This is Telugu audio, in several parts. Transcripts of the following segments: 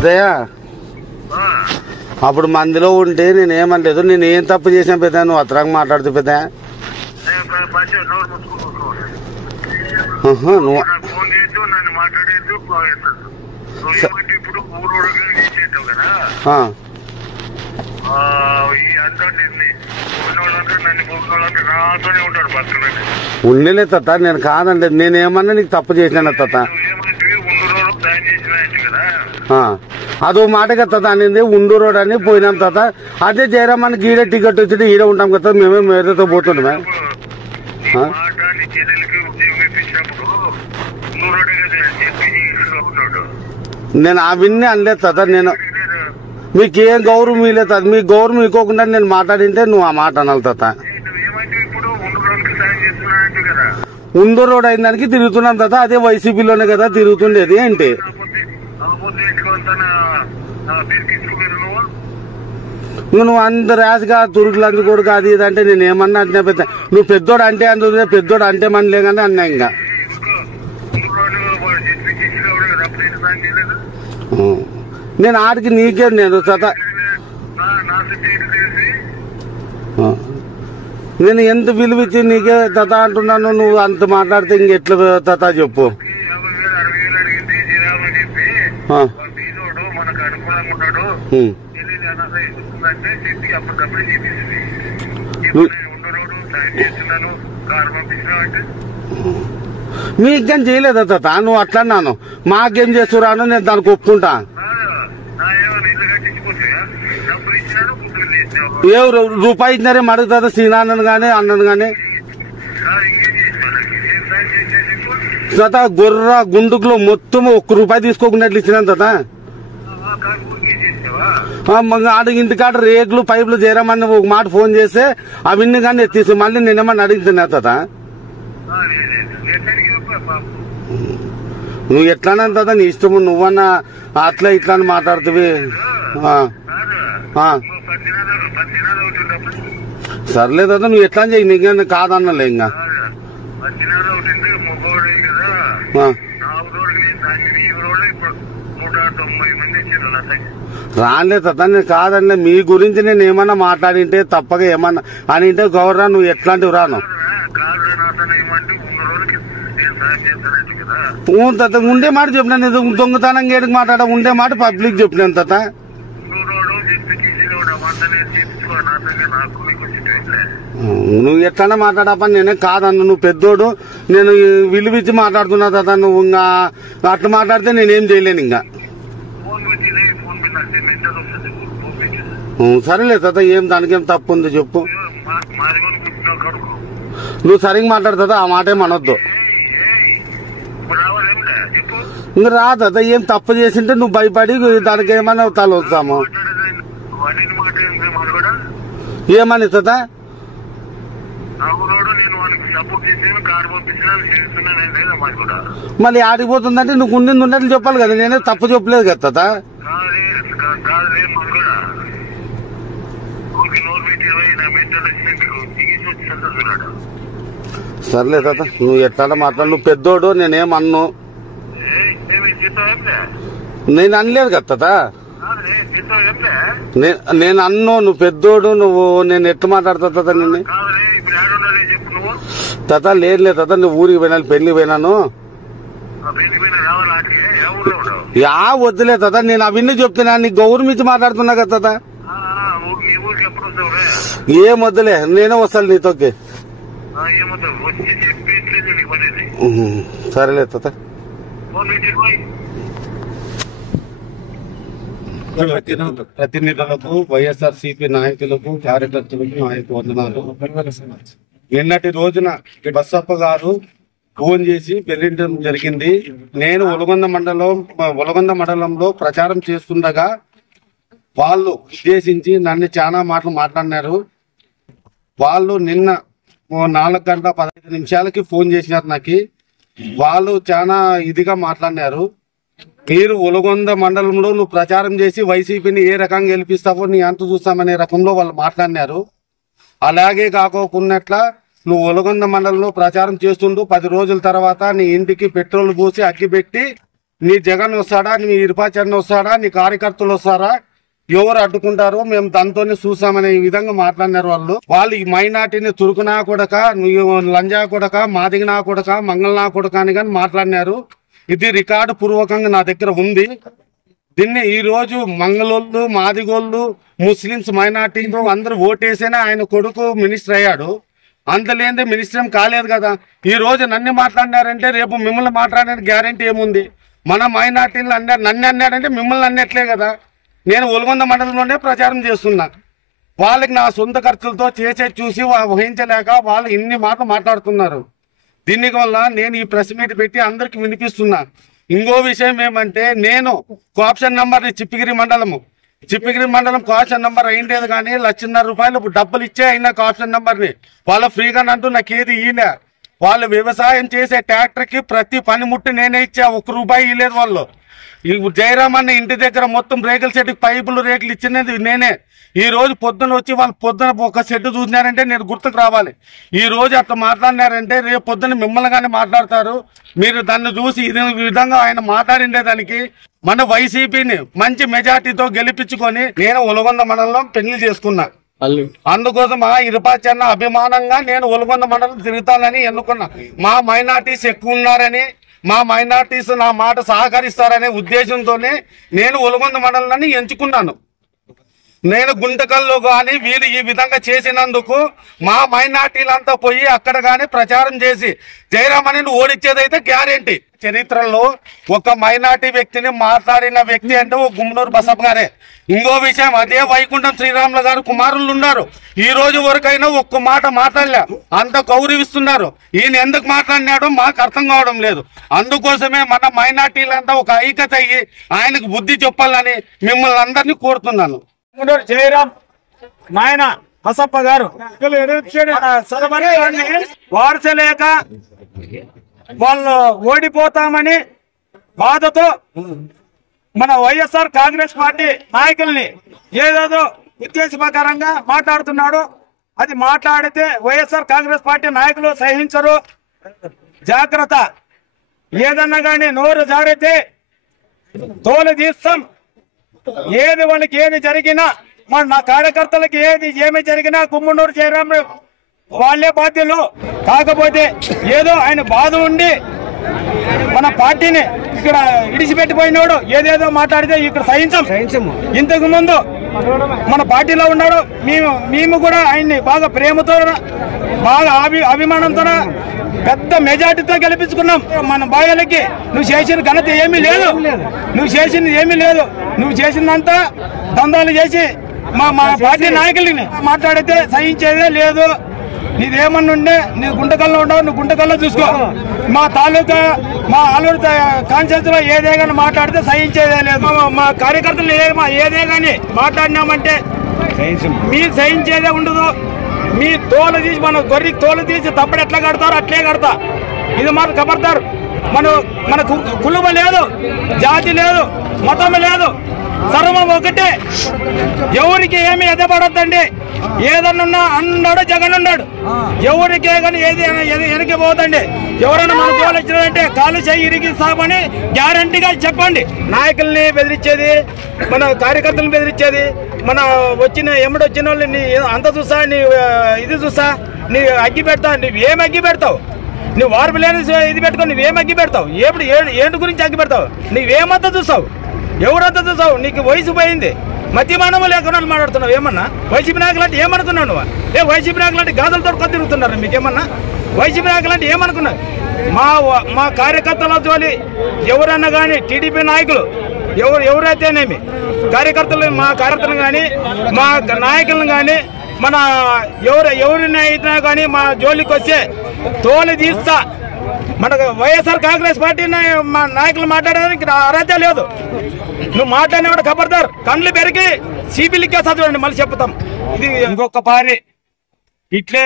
అదయ్యా అప్పుడు మందిలో ఉంటే నేనేమనలేదు, నేను ఏం తప్పు చేసిన పెద్ద, నువ్వు అతరంగా మాట్లాడుతూ పెద్ద. నువ్వు ఉండలే తాత, నేను కాదండి, నేనేమన్నా నీకు తప్పు చేసినా తాత. అదో మాట కదా తాత అనేది, ఉండు రోడ్ అని పోయినాం తాత. అదే జయరామాన్ని గీడే టికెట్ వచ్చి ఈడే ఉంటాం కదా, మేమే మేరతో పోతుండమే. నేను అవన్నీ అనలేదు తాత. నేను మీకేం గౌరవం ఇలేదు తాత, మీ గౌరవం ఇవ్వకుండా నేను మాట్లాడింటే నువ్వు ఆ మాట అనాలి తాత. ఉండు రోడ్ అయిన దానికి తిరుగుతున్నాం తాత, అదే వైసీపీలోనే కదా తిరుగుతుండేది ఏంటి. నువ్వు అంత ర్యాష్గా తురుకులు అందుకోడు అది ఇది అంటే నేను ఏమన్నా అంటే పెద్ద, నువ్వు పెద్దోడు అంటే అందుతుంది, పెద్దోడు అంటే మనలే కానీ అన్నా. ఇంకా నేను ఆడికి నీకే నేను తాత, నేను ఎంత విలువ ఇచ్చి నీకే తాత అంటున్నాను, నువ్వు అంత మాట్లాడితే ఇంకెట్లా తాత చెప్పు. మీకేం చేయలేదా తాత, నువ్వు అట్లా అన్నాను, మాకేం చేస్తున్నాను నేను దానికి ఒప్పుకుంటా. ఎవరు రూపాయి ఇచ్చినారే అడుగుతా సీనాన్నను గానీ అన్నను గానీ తాత. గొర్ర గుండుకులో మొత్తం ₹1 తీసుకోకున్నట్లు ఇచ్చినాను తాత. ఆడ ఇంటికాడ రేకులు పైపులు చేరమని ఒక మాట ఫోన్ చేస్తే అవన్నీ కానీ ఎత్తేసి మళ్ళీ నేనేమన్నా అడుగుతున్నా తాత. నువ్వు ఎట్లానా తాత, నీ ఇష్టము, నువ్వన్నా అట్లా ఇట్లా అని మాట్లాడుతుంది. సర్లే తాత, నువ్వు ఎట్లా చెయ్యి, నీకు కాదన్నలే. ఇంకా రాలే తాత, నేను కాదన్నా, మీ గురించి నేను ఏమన్నా మాట్లాడింటే తప్పగా ఏమన్నా అని అంటే గౌరవ నువ్వు ఎట్లాంటివి రాను తాత. ఉండే మాట చెప్పినాను, దొంగతనంగా ఏడుకు మాట్లాడ ఉండే మాట పబ్లిక్ చెప్పినాను తాత. నువ్వు ఎట్లన్నా మాట్లాడప, నేనే కాదన్ను, నువ్వు పెద్దోడు, నేను విలువిచ్చి మాట్లాడుతున్నా తాత. నువ్వు ఇంకా అట్లా మాట్లాడితే నేనేం చేయలేను. ఇంకా సరేలే తాత, ఏం దానికేం తప్పు ఉంది చెప్పు. నువ్వు సరిగ్గా మాట్లాడుతా, ఆ మాట ఏమనొద్దు. ఇంకా రా తాత, ఏం తప్పు చేసింటే నువ్వు భయపడి దానికి ఏమన్నా తల వస్తాము. ఏమని తాత, మళ్ళీ ఆడిపోతుందంటే నువ్వు ఉండింది ఉన్నట్లు చెప్పాలి కదా, నేనే తప్పు చెప్పలేదు కదా తాత. సర్లే తాత, నువ్వు ఎట్లా మాట్లాడు, నువ్వు పెద్దోడు, నేనేమన్ను, నేను అనలేదు కదా తాత. నేను అన్ను, నువ్వు పెద్దోడు, నువ్వు నేను ఎట్లా మాట్లాడతా తాత నిన్ను. తాత లేదు తాత, నువ్వు ఊరికి పోయినా, పెళ్లికి పోయినాను. యా వద్దులే తాత, నేను అవన్నీ చెప్తున్నా, నీకు గౌరవం ఇచ్చి మాట్లాడుతున్నా కదా తాత. ఏం వద్దులే, నేనే వస్తాను నీతోకి. సరేలే తాత. ప్రతినిధులకు, వైఎస్ఆర్సీపీ నాయకులకు, కార్యకర్తలకు నాయకు వందనాలు. నిన్నటి రోజున బస్సప్ప గారు ఫోన్ చేసి బెదిరించడం జరిగింది. నేను ఉలగొంద మండలంలో ప్రచారం చేస్తుండగా వాళ్ళు ఉద్దేశించి నన్ను చాలా మాటలు మాట్లాడినారు. వాళ్ళు నిన్న 4:15 ఫోన్ చేసినారు నాకు. వాళ్ళు చాలా ఇదిగా మాట్లాడినారు. మీరు ఉలగొంద మండలంలో నువ్వు ప్రచారం చేసి వైసీపీని ఏ రకంగా గెలిపిస్తావో నీ అంత చూస్తామనే రకంలో వాళ్ళు మాట్లాడినారు. అలాగే కాకోకున్నట్ల నువ్వు ఉలగొంద మండలంలో ప్రచారం చేస్తుంటూ 10 రోజుల తర్వాత నీ ఇంటికి పెట్రోల్ పోసి అగ్గిపెట్టి నీ జగన్ వస్తాడా, నీ ఇరుపాచరణ వస్తాడా, నీ కార్యకర్తలు వస్తారా, ఎవరు అడ్డుకుంటారో మేము దాంతోనే చూసామనే విధంగా మాట్లాడినారు వాళ్ళు ఈ మైనార్టీని తురుకునా కొడక, లంజా కొడక, మాదిగినా కొడక, మంగళనా కొడక అని కానీ మాట్లాడినారు. ఇది రికార్డు పూర్వకంగా నా దగ్గర ఉంది. దీన్ని ఈ రోజు మంగళోళ్ళు, మాదిగోళ్ళు, ముస్లిమ్స్, మైనార్టీలు అందరూ ఓటేసేనే ఆయన కొడుకు మినిస్టర్ అయ్యాడు. అంతలేందే మినిస్టర్ ఏం కాలేదు కదా. ఈ రోజు నన్ను మాట్లాడినారంటే రేపు మిమ్మల్ని మాట్లాడడానికి గ్యారంటీ ఏముంది? మన మైనార్టీలు అన్నారు, నన్ను అన్నాడంటే మిమ్మల్ని అన్నట్లే కదా. నేను ఒలగొంద మండలంలోనే ప్రచారం చేస్తున్నా. వాళ్ళకి నా సొంత ఖర్చులతో చేసేది చూసి వహించలేక వాళ్ళు ఇన్ని మాటలు మాట్లాడుతున్నారు. దీని వల్ల నేను ఈ ప్రెస్ మీట్ పెట్టి అందరికి వినిపిస్తున్నా. ఇంకో విషయం ఏమంటే, నేను కోఆప్షన్ నంబర్ చిప్పిగిరి మండలం కోఆప్షన్ నంబర్ అయిండేది కానీ ₹1,50,000 డబ్బులు ఇచ్చే అయినా కోఆప్షన్ నంబర్ని వాళ్ళ ఫ్రీగా అంటూ నాకు ఏది ఈయన. వాళ్ళు వ్యవసాయం చేసే ట్రాక్టర్కి ప్రతి పనిముట్టు నేనే ఇచ్చా, ₹1 ఇవ్వలేదు వాళ్ళు. ఈ జయరామ్ అన్న ఇంటి దగ్గర మొత్తం రేకుల షెడ్కి పైపులు రేకులు ఇచ్చినది నేనే. ఈ రోజు పొద్దున వచ్చి వాళ్ళు పొద్దున ఒక షెడ్ చూసినారంటే నేను గుర్తుకు రావాలి. ఈ రోజు అట్లా మాట్లాడినారంటే రేపు పొద్దున మిమ్మల్ని కానీ మాట్లాడతారు. మీరు దాన్ని చూసి ఈ విధంగా ఆయన మాట్లాడిండే దానికి మన వైసీపీని మంచి మెజార్టీతో గెలిపించుకొని నేను ఒలగొంద మండలంలో పెళ్లి చేసుకున్నా. అందుకోసం ఆ ఇరుపాచరణ అభిమానంగా నేను ఒలగొంద మండలం తిరుగుతానని ఎన్నుకున్నా. మా మైనార్టీస్ ఎక్కువ ఉన్నారని, మా మైనార్టీస్ నా మాట సహకరిస్తారనే ఉద్దేశంతోనే నేను ఒలగొంద మండలాన్ని ఎంచుకున్నాను. నేను గుంటకల్లో కానీ వీరు ఈ విధంగా చేసినందుకు మా మైనార్టీలంతా పోయి అక్కడ కానీ ప్రచారం చేసి జయరామని ఓడించేదైతే గ్యారెంటీ. చరిత్రలో ఒక మైనార్టీ వ్యక్తిని మాట్లాడిన వ్యక్తి అంటే ఓ గుమ్మనూరు బసప్ప గారే. ఇంకో విషయం, అదే వైకుంఠం శ్రీరాములు గారు కుమారులు ఉన్నారు. ఈ రోజు వరకైనా ఒక్క మాట మాట్లాడలే, అంత గౌరవిస్తున్నారు. ఈయన ఎందుకు మాట్లాడినాడో మాకు అర్థం కావడం లేదు. అందుకోసమే మన మైనార్టీలంతా ఒక ఐక్యత అయ్యి ఆయనకు బుద్ధి చెప్పాలని మిమ్మల్ని అందరినీ కోరుతున్నాను. జయరామ్ నాయన బసప్ప గారు వారసలేక వాళ్ళు ఓడిపోతామని బాధతో మన వైఎస్ఆర్ కాంగ్రెస్ పార్టీ నాయకుల్ని ఏదేదో ఉద్దేశపరంగా మాట్లాడుతున్నాడు. అది మాట్లాడితే వైఎస్ఆర్ కాంగ్రెస్ పార్టీ నాయకులు సహించరు. జాగ్రత్త. ఏదన్నా కానీ నోరు జారితే తోలు తీస్తాం. ఏది వాళ్ళకి ఏది జరిగినా, మన నా కార్యకర్తలకి ఏమి జరిగినా గుమ్మనూరు జయరామ్ వాళ్ళే బాధ్యులు. కాకపోతే ఏదో ఆయన బాధ ఉండి మన పార్టీని ఇక్కడ ఇడిచిపెట్టిపోయినాడు. ఏదేదో మాట్లాడితే ఇక్కడ సహించము. ఇంతకు ముందు మన పార్టీలో ఉన్నాడు. మేము కూడా ఆయన్ని బాగా ప్రేమతో, బాగా అభిమానంతో, పెద్ద మెజార్టీతో గెలిపించుకున్నాం. మన బాయలకి నువ్వు చేసిన ఘనత ఏమీ లేదు. నువ్వు చేసిందంతా దందాలు చేసి మా పార్టీ నాయకుల్ని మాట్లాడితే సహించేదే లేదు. నీదేమన్నా ఉండే నీ గుంటకల్లో ఉండవు, నువ్వు గుంటకల్లో చూసుకో. మా తాలూకా, మా ఆలూరు కాన్స్టిట్యూన్సీలో ఏదే కానీ మాట్లాడితే సహించేదే లేదు. మా కార్యకర్తలు ఏదే కానీ మాట్లాడినామంటే మీరు సహించేదే ఉండదు. మీ తోలు తీసి, మన గొర్రెకి తోలు తీసి తప్పుడు ఎట్లా కడతారో అట్లే కడతా. ఇది మాకు కబర్దారు. మన కులుమ లేదు, జాతి లేదు, మతం లేదు, సర్వం ఒకటే. ఎవరికి ఏమి ఎదపడద్దండి. ఏదన్నా అన్నాడు జగన్ ఉన్నాడు. ఎవరికే కానీ ఏది వెనక్కి పోతండి. ఎవరైనా మన జోలు వచ్చినారంటే కాలు చేయి ఇరిగిస్తామని గ్యారంటీగా చెప్పండి. నాయకుల్ని బెదిరించేది, మన కార్యకర్తలను బెదిరించేది, మన ఎమ్మడొచ్చిన వాళ్ళని అంత చూసా, నీ ఇది చూసా, నీ అగ్గి పెడతా. నువ్వేం అగ్గి పెడతావు? నువ్వు వార్పు లేని ఇది పెట్టుకొని నువ్వేం అగ్గి పెడతావు? ఏంటి గురించి అగ్గి పెడతావు? నువ్వేమంతా చూసావు? ఎవరంతా చూసావు? నీకు వయసు పోయింది, మధ్యమానము లేకుండా మాట్లాడుతున్నావు. ఏమన్నా వైసీపీ నాయకులు అంటే ఏమనుకున్నావు నువ్వు? వైసీపీ నాయకులు అంటే గాజులతో కొద్ది తిరుగుతున్నారు. మీకేమన్నా వైసీపీ నాయకులు అంటే ఏమనుకున్నావు? మా కార్యకర్తల జోలి ఎవరన్నా కానీ, టీడీపీ నాయకులు ఎవరైతేనేమి, మా కార్యకర్తలు కానీ, మా నాయకులను కానీ, మన ఎవరిని అయినా కానీ మా జోలికి వస్తే తోలు తీస్తా. మనకు వైఎస్ఆర్ కాంగ్రెస్ పార్టీ మా నాయకులు మాట్లాడడానికి అర్హత లేదు. నువ్వు మాట్లాడినవాడు ఖబర్దార్. కండ్లు పెరిగి సిబిలికే చదవండి, మళ్ళీ చెప్తాం. ఇది ఇంకొక పారి ఇట్లే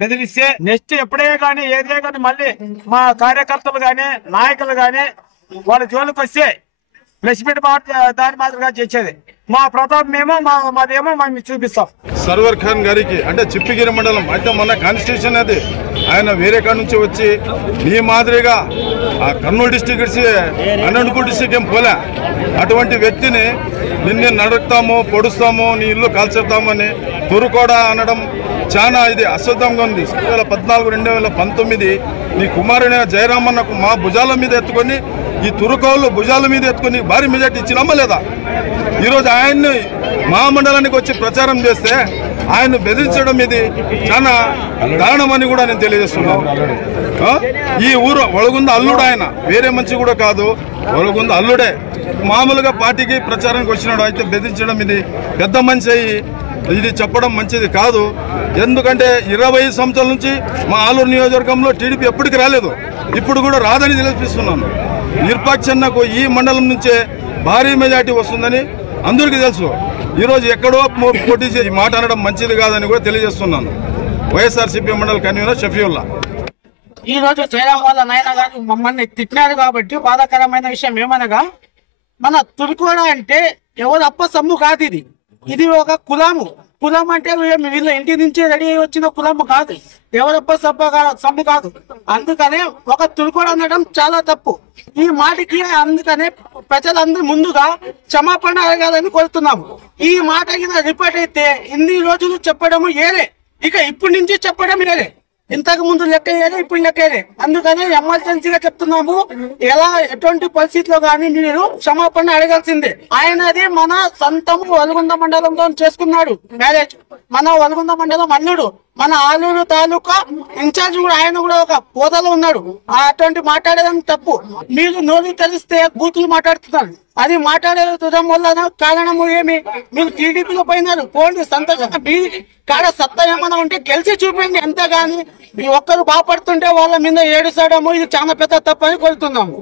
బెదిరిస్తే నెక్స్ట్ ఎప్పుడే కానీ ఏదే కానీ మళ్ళీ మా కార్యకర్తలు కానీ, నాయకులు కానీ వాళ్ళ జోలికి వస్తే ప్రెస్ మీట్ దాని మాదిరిగా చేసేది. మా ప్రతాప్ మాదేమో మేము చూపిస్తాం. సర్వర్ ఖాన్ గారికి అంటే చిప్పిగిరి మండలం అయితే మన కాన్స్టిట్యూషన్ అది ఆయన వేరే కాడ నుంచి వచ్చి నీ మాదిరిగా ఆ కర్నూలు డిస్టిక్ ఇచ్చి అనంతపూర్ డిస్టిక్ ఏం పోలే. అటువంటి వ్యక్తిని నిన్ను నడుపుతాము, పొడుస్తాము, నీ ఇల్లు కాల్చేస్తామని తురుకోడ అనడం చాలా ఇది అశ్రద్ధంగా ఉంది. 2014, 2019 నీ కుమారుడైన జయరామన్నకు మా భుజాల మీద ఎత్తుకొని, ఈ తురుకోళ్ళు భుజాల మీద ఎత్తుకొని భారీ మెజార్టీ ఇచ్చినామా లేదా? ఈరోజు ఆయన్ని మా మండలానికి వచ్చి ప్రచారం చేస్తే ఆయన బెదిరించడం ఇది చాలా దారుణమని కూడా నేను తెలియజేస్తున్నాను. ఈ ఊరు ఒలగుంద అల్లుడు, ఆయన వేరే మంచి కూడా కాదు, ఒలగుంద అల్లుడే. మామూలుగా పార్టీకి ప్రచారానికి వచ్చినాడు, అయితే బెదిరించడం ఇది పెద్ద మనిషి అయ్యి ఇది చెప్పడం మంచిది కాదు. ఎందుకంటే 25 సంవత్సరాల నుంచి మా ఆలూరు నియోజకవర్గంలో టీడీపీ ఎప్పటికీ రాలేదు, ఇప్పుడు కూడా రాదని తెలిపిస్తున్నాను. నిరపక్షన్నకు ఈ మండలం నుంచే భారీ మెజార్టీ వస్తుందని అందరికీ తెలుసు. ఈరోజు ఎక్కడో పోటీ చేసి మాట అనడం మంచిది కాదని కూడా తెలియజేస్తున్నాను. వైఎస్ఆర్సీపీ మండల కన్వీనర్ షఫీవుల్లా. ఈ రోజు జయరాం వాళ్ళ నాయన గారు మమ్మల్ని తిట్టినారు కాబట్టి బాధాకరమైన విషయం ఏమనగా, మన తురుకోడ అంటే ఎవరు అప్ప సమ్ము కాదు, ఇది ఒక కులము. కులం అంటే వీళ్ళ ఇంటి నుంచి రెడీ అయి వచ్చిన కులము కాదు, ఎవరప్ప సమ్ము కాదు. అందుకనే ఒక తురుకోడ అనడం చాలా తప్పు. ఈ మాటకి అందుకనే ప్రజలందరూ ముందుగా క్షమాపణ అడగాలని కోరుతున్నాము. ఈ మాట రిపోర్ట్ అయితే ఇన్ని రోజులు చెప్పడము ఏరే, ఇక ఇప్పటి నుంచి చెప్పడం ఏరే. ఇంతకు ముందు లెక్క ఏరే, ఇప్పుడు లెక్క ఏరే. అందుకనే ఎమర్జెన్సీగా చెప్తున్నాము, ఎలా ఎటువంటి పరిస్థితిలో కానీ మీరు క్షమాపణ అడగాల్సిందే. ఆయనది మన సొంతము వలగొంద మండలంలో చేసుకున్నాడు మ్యారేజ్. మన వలగొంద మండలం అల్లుడు, మన ఆలూరు తాలూకా ఇన్ఛార్జ్ కూడా ఆయన కూడా ఒక హోదాలో ఉన్నాడు. అటువంటి మాట్లాడడం తప్పు. మీరు నోరు తెలిస్తే బూతులు మాట్లాడుతున్నారు, అది మాట్లాడడం వల్ల కారణము ఏమి? మీరు టీడీపీలో పోయినారు, పోండి సంతోషంగా. మీ కాడ సత్తా ఏమైనా ఉంటే గెలిచి చూపిండి, అంతేగాని ఒక్కరు బాపడుతుంటే వాళ్ళ మీద ఏడుసడము ఇది చాలా పెద్ద తప్పు అని కోరుతున్నాము.